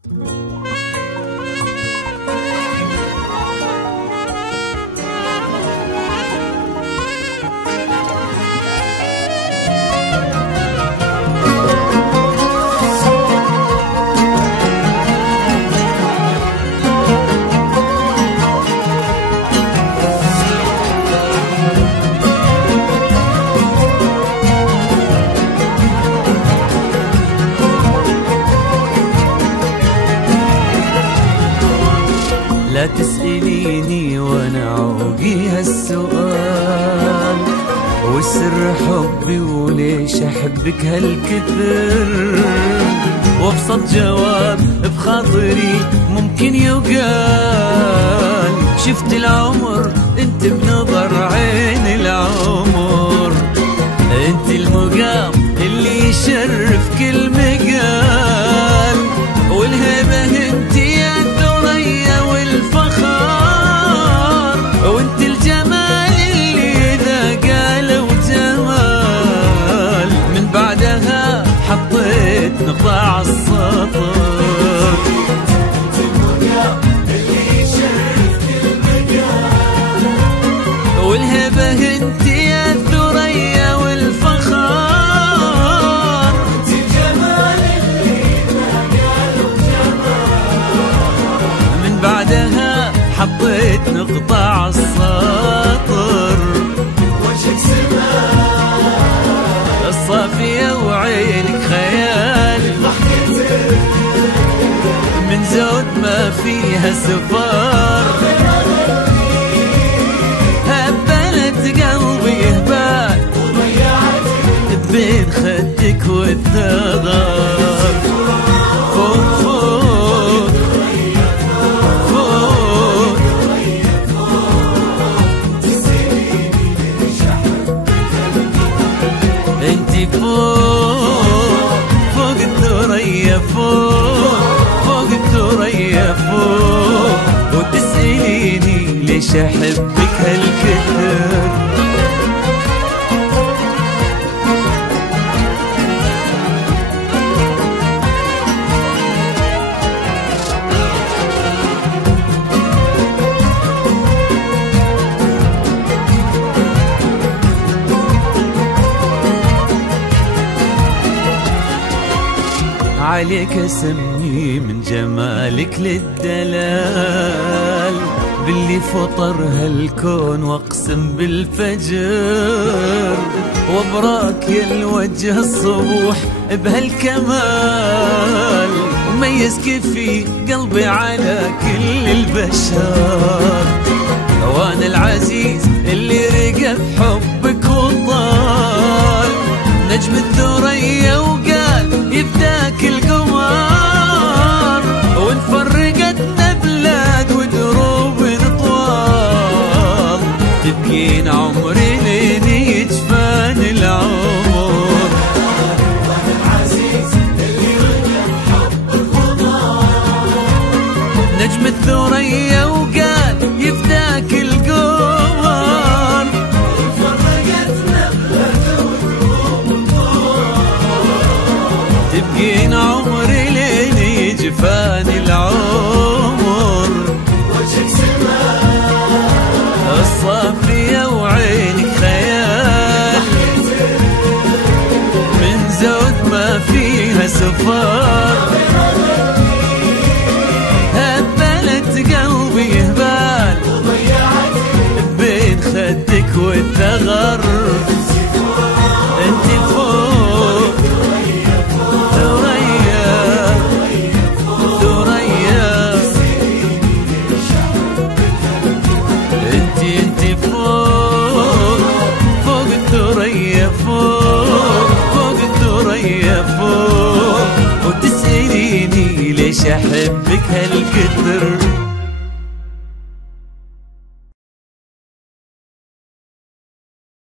لا تسأليني وانا عوقي هالسؤال، والسر حبي وليش احبك هالكثر، وابسط جواب بخاطري ممكن يقال، شفت العمر انت بنظر عين العمر، انت المقام اللي يشرف كل مقال، والهبة انت يا الثريا والفخار، وانت الجمال اللي اذا قالوا جمال، من بعدها حطيت نقطة عالسطر، انت المقام اللي يشرف كل مقال، والهبة انت يا الثريا والفخار، انت الجمال اللي اذا قالوا جمال، من بعدها حطيت نقطة عالسطر، وجهك سماء الصافية وعينك خيال، ضحكتك من زود ما فيها سفار، هبلت قلبي هبال وضيعتك بين خدك والثغر، فوق فوق فوق انتي فوق فوق الثريا، فوق الثريا فوق، وتسأليني ليش احبك هالكثر. عليك اسمي من جمالك للدلال، باللي فطر هالكون واقسم بالفجر، وبراك يا الوجه الصبوح بهالكمال، وميز كيفي قلبي على كل البشر، وانا العزيز اللي رقى بحبك وطال، نجم الثريا وقال يبداك القمر، وانفرقتنا بلاد ودروب طوال، تبكين عمري لين يجفان العمر، وانا العزيز اللي رقى بحبك وطال، نجم الثريا وقال يبداك القمر، وانفرقتنا بلاد ودروب تبقين عمري لين يجفان العمر، وجهك سماء الصافية وعينك خيال، من زود ما فيها سفار، هبلت قلبي هبال وضيعتك بين خدك والثغر، انت فوق وتسأليني ليش احبك هالكثر.